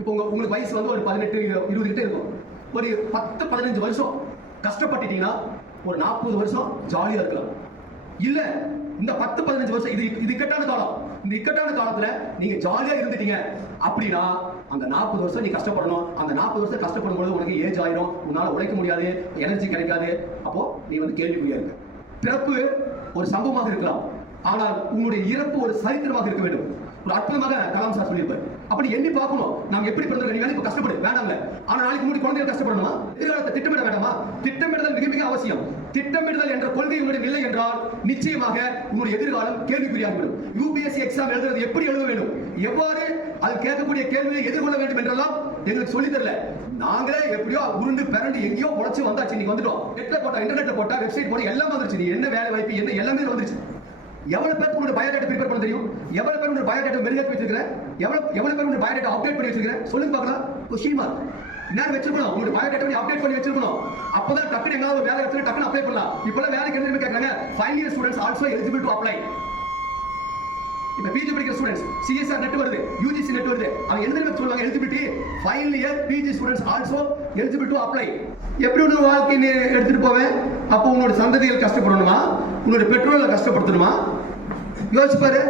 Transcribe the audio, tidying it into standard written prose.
இப்போ உங்களுக்கு வயசு வந்து ஒரு 18 20 கிட்ட இருக்கும். ஒரு 10-15 வருஷம் கஷ்டப்பட்டுட்டீங்கன்னா ஒரு 40 வருஷம் ஜாலியா இருக்கலாம். இல்ல இந்த 10-15 வருஷம் இது இக்கட்டான காலம். இந்த இக்கட்டான காலத்துல நீங்க ஜாலியா இருந்துட்டீங்க அப்படின்னா அந்த 40 வருஷம் நீ கஷ்டப்படணும். அந்த 40 வருஷம் கஷ்டப்படும் போது உனக்கு ஏஜ் ஆயிரும், உன்னால உழைக்க முடியாது, எனர்ஜி கிடைக்காது. அப்போ நீ வந்து கேள்விக்குறியா இருக்க. பிறப்பு ஒரு சம்பவமாக இருக்கலாம், ஆனால் உன்னுடைய இறப்பு ஒரு சரித்திரமாக இருக்க வேண்டும். ஒரு அற்புதமாக கலாம் சார் சொல்லியிருப்பார். அப்படி எண்ணி பார்க்கணும், நாங்க எப்படி பிறந்திருக்கோம். இப்ப கஷ்டப்படு வேண்டாம்ல, ஆனா நாளைக்கு முன்னாடி குழந்தைகள் கஷ்டப்படணுமா? எதிர்காலத்தை திட்டமிட வேண்டாமா? திட்டமிடுதல் மிக மிக அவசியம். திட்டமிடுதல் என்ற கொள்கை உங்களுடைய இல்லை என்றால் நிச்சயமாக உங்களுடைய எதிர்காலம் கேள்விக்குறியாகிவிடும். யூபிஎஸ்சி எக்ஸாம் எழுதுறது எப்படி எழுத வேண்டும், எவ்வாறு அது கேட்கக்கூடிய கேள்வியை எதிர்கொள்ள வேண்டும் என்றெல்லாம் எங்களுக்கு சொல்லி தரல. நாங்களே எப்படியோ உருண்டு பிறண்டு எங்கேயோ உழைச்சு வந்தாச்சு. இன்னைக்கு வந்துட்டோம். நெட்ல போட்டா, இன்டர்நெட்ல போட்டா, வெப்சைட் போட்டா எல்லாம் வந்துருச்சு. நீ என்ன வேலை வாய்ப்பு என்ன எல்லாமே வந்துருச்சு. எவ்வளவு பேருக்கு உங்களுடைய பயோடேட்டா ப்ரிப்பேர் பண்ண தெரியும்? எவ்வளவு பேர் உங்களுடைய பயோடேட்டா மெருகேற்றி வச்சிருக்கிற? எவ்வளவு பேர் உங்களுடைய பயோடேட்டா அப்டேட் பண்ணி வச்சிருக்கிற? சொல்லுங்க பார்க்கலாம். Question mark. என்ன வச்சிருக்கணும்? உங்களுடைய பயோடேட்டா நீ அப்டேட் பண்ணி வச்சிருக்கணும். அப்பதான் டக்குனு எங்கயாவது ஒரு வேலை எடுத்து டக்குனு அப்ளை பண்ணலாம். இப்போலாம் வேலைக்கு என்ன கேட்கறாங்க? Final year students also eligible to apply. இப்ப பிஜி படிக்கிற ஸ்டூடண்ட்ஸ் சிஎஸ்ஆர் நெட் வருது, யூஜிசி நெட் வருது. அவங்க என்ன சொல்லுவாங்க? Eligibility final year PG students also eligible to apply. எப்படி ஒரு வாழ்க்கை நீ எடுத்துட்டு போவேன்? அப்போ உன்னோட சந்ததிகள் கஷ்டப்படணுமா? உன்னோட பெற்றோர்களை கஷ்டப்படுத்தணுமா? யோசிச்சு பாரு.